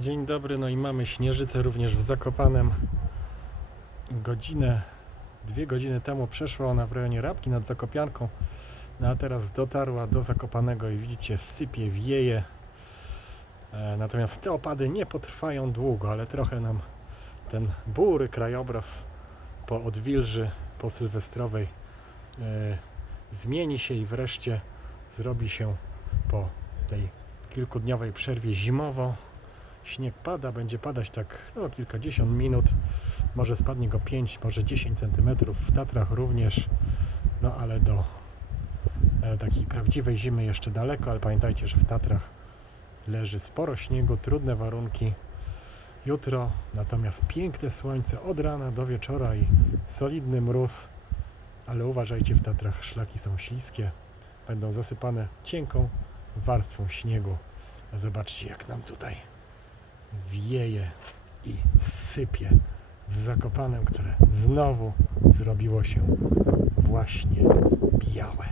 Dzień dobry, no i mamy śnieżycę również w Zakopanem. Godzinę, dwie godziny temu przeszła ona w rejonie Rabki nad Zakopianką, no a teraz dotarła do Zakopanego i widzicie, sypie, wieje. E, natomiast te opady nie potrwają długo, ale trochę nam ten bury krajobraz po odwilży, po sylwestrowej e, zmieni się i wreszcie zrobi się po tej kilkudniowej przerwie zimowo. Śnieg pada, będzie padać tak no, kilkadziesiąt minut, może spadnie go 5, może 10 cm, w Tatrach również, no ale do e, takiej prawdziwej zimy jeszcze daleko, ale pamiętajcie, że w Tatrach leży sporo śniegu, trudne warunki. Jutro natomiast piękne słońce od rana do wieczora i solidny mróz, ale uważajcie, w Tatrach szlaki są śliskie, będą zasypane cienką warstwą śniegu. Zobaczcie, jak nam tutaj wieje i sypie w Zakopanem, które znowu zrobiło się właśnie białe.